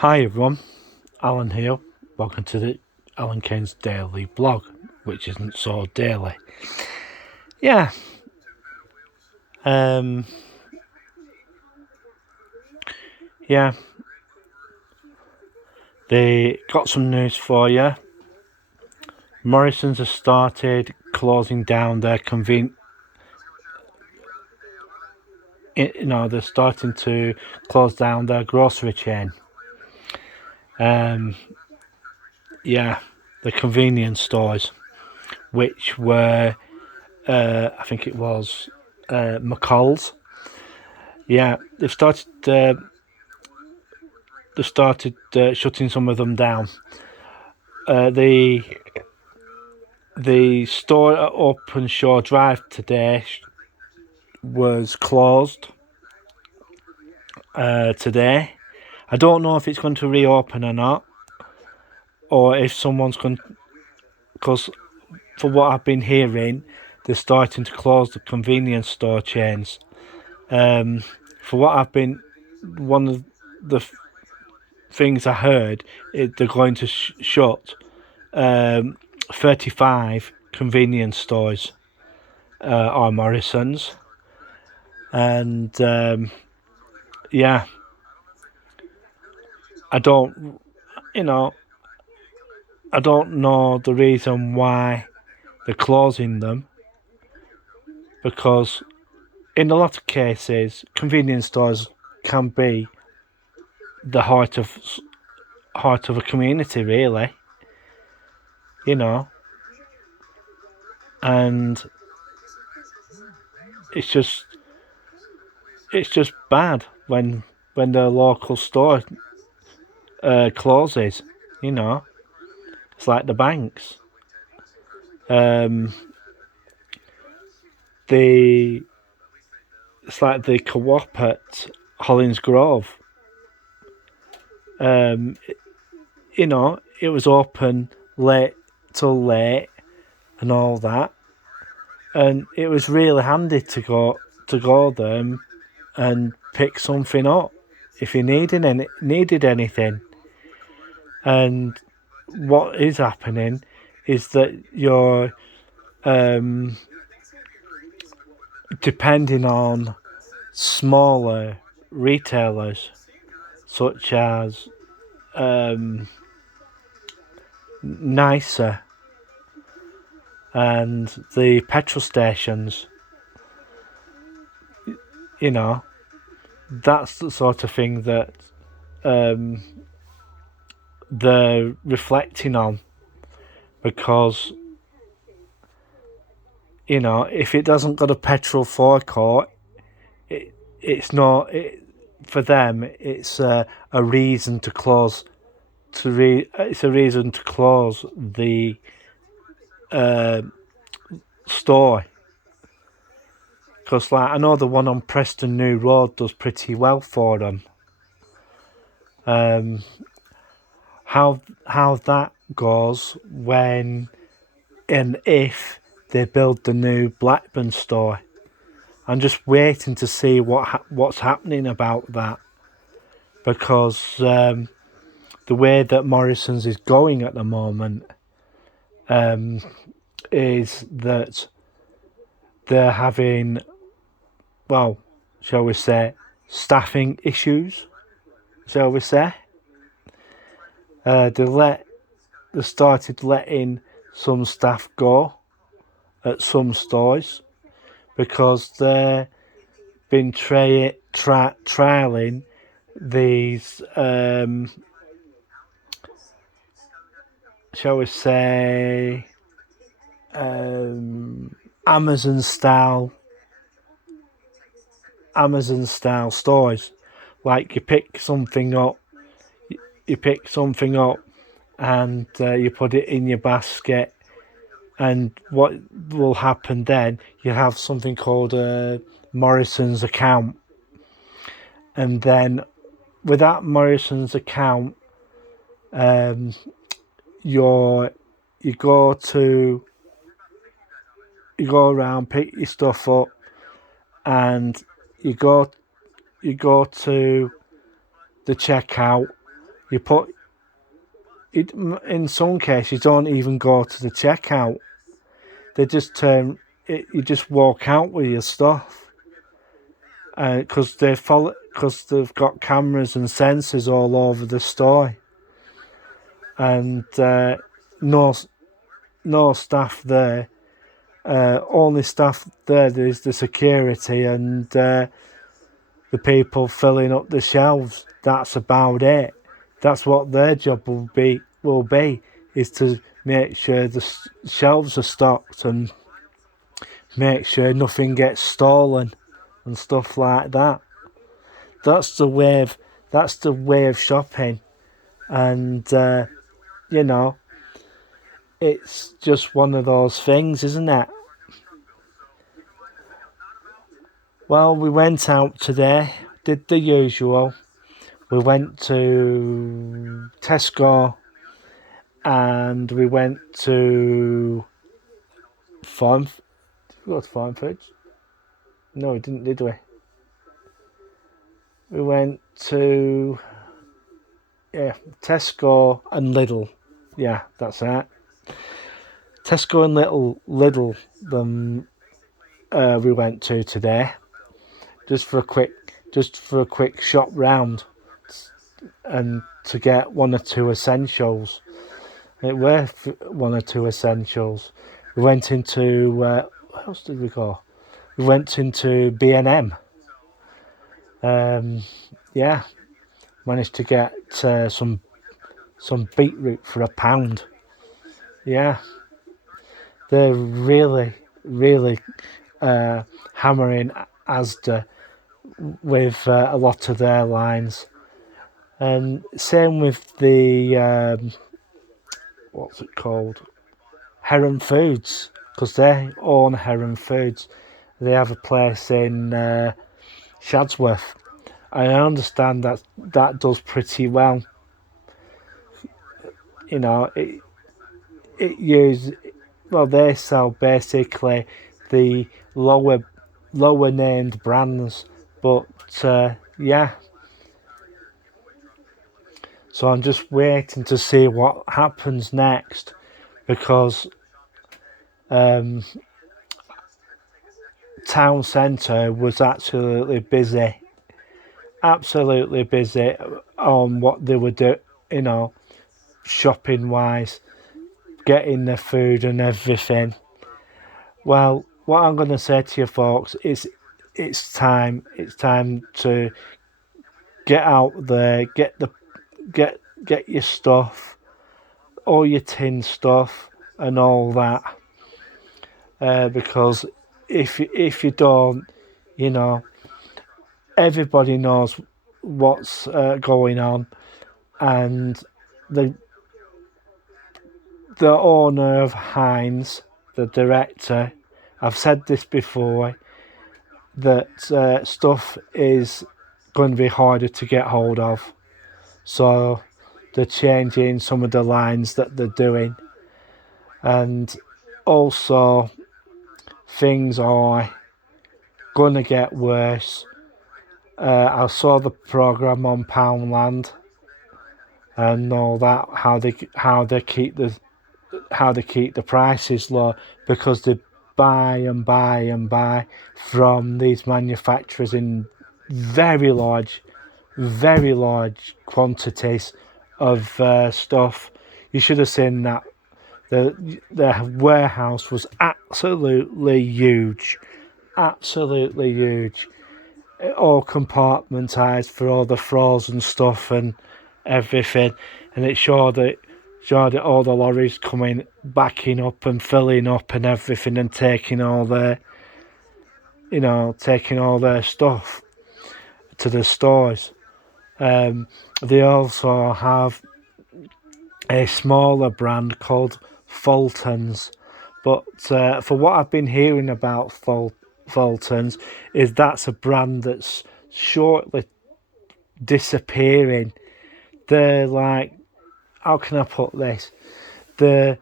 Hi everyone, Alan here. Welcome to the Alan Kane's Daily Blog, which isn't so daily. Yeah. Yeah. They got some news for you. Morrison's have started closing down their they're starting to close down their grocery chain. The convenience stores, which were, I think it was McCall's. Yeah, they've started shutting some of them down. The store at Openshaw Drive today was closed. Today, I don't know if it's going to reopen or not, or if someone's going. Because for what I've been hearing, they're starting to close the convenience store chains. For what I've been, one of the things I heard, they're going to shut 35 convenience stores or Morrison's, and I don't know the reason why they're closing them, because in a lot of cases convenience stores can be the heart of a community, really, and it's just bad when the local store closes. It's like the banks. It's like the co-op at Hollins Grove. It was open late till late and all that, and it was really handy to go there and pick something up if you needed anything. And what is happening is that you're depending on smaller retailers such as Nicer and the petrol stations. That's the sort of thing that they're reflecting on, because if it doesn't got a petrol forecourt, it's not for them. It's a reason to close. It's a reason to close the store. Because I know the one on Preston New Road does pretty well for them. How that goes when and if they build the new Blackburn store. I'm just waiting to see what's happening about that, because the way that Morrison's is going at the moment is that they're having, well, shall we say, staffing issues, shall we say. They started letting some staff go at some stores because they've been trialing these, shall we say, Amazon style stores. Like you pick something up and you put it in your basket, and what will happen then, you have something called a Morrison's account, and then with that Morrison's account, you go around, pick your stuff up, and you go to the checkout, You put it in some cases. You don't even go to the checkout. They just turn it. You just walk out with your stuff, because they've got cameras and sensors all over the store, and no staff there. Only staff there is the security and the people filling up the shelves. That's about it. That's what their job will be is to make sure the shelves are stocked and make sure nothing gets stolen and stuff like that. That's the way of shopping, and it's just one of those things, isn't it? Well, we went out today, did the usual. We went to Tesco and we went to Farm. Did we go to Farm Foods? No, we didn't, did we? We went to Tesco and Lidl. Yeah, that's it. Tesco and Lidl. We went to today, just for a quick shop round, and to get one or two essentials. It were one or two essentials. We went into where else did we go? We went into B&M. Managed to get some beetroot for £1. Yeah, they're really hammering Asda with a lot of their lines, and same with the what's it called, Heron Foods, because they own Heron Foods. They have a place in Shadsworth. I understand that does pretty well. They sell basically the lower named brands, but yeah. So I'm just waiting to see what happens next, because town centre was absolutely busy on what they were doing, shopping wise, getting the food and everything. Well, what I'm going to say to you folks is it's time to get out there, get your stuff, all your tin stuff and all that, because if you don't, everybody knows what's going on, and the owner of Heinz, the director, I've said this before, that stuff is going to be harder to get hold of, so they're changing some of the lines that they're doing, and also things are going to get worse. I saw the programme on Poundland and all that, how they keep the prices low, because they buy and buy from these manufacturers in very large quantities of stuff. You should have seen that. The warehouse was absolutely huge, all compartmentized for all the frozen stuff and everything, and it showed all the lorries coming, backing up and filling up and everything, and taking all their stuff to the stores. They also have a smaller brand called Fulton's, but for what I've been hearing about Fulton's, is that's a brand that's shortly disappearing. They're like, how can I put this? The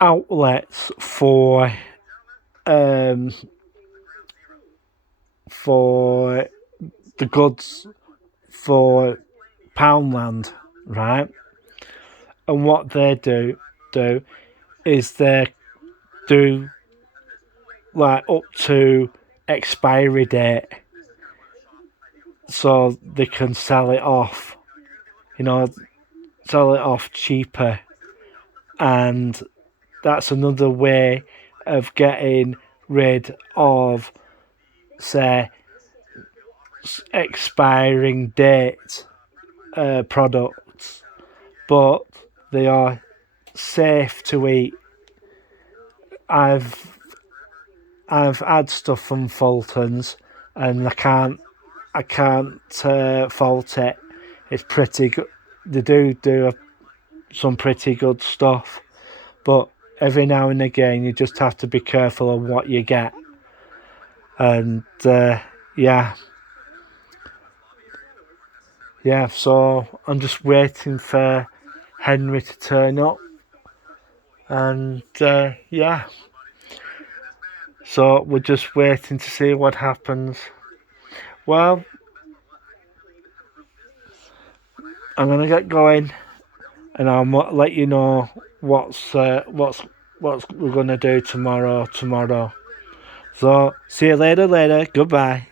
outlets for the goods for Poundland, right? And what they do is they do like up to expiry date, so they can sell it off. Sell it off cheaper, and that's another way of getting rid of, say, expiring date products, but they are safe to eat. I've had stuff from Fulton's, and I can't fault it. It's pretty good. They do some pretty good stuff, but every now and again you just have to be careful of what you get. And yeah, so I'm just waiting for Henry to turn up, and yeah, so we're just waiting to see what happens. Well, I'm gonna get going, and I'll let you know what's we're gonna do tomorrow. So see you later. Goodbye.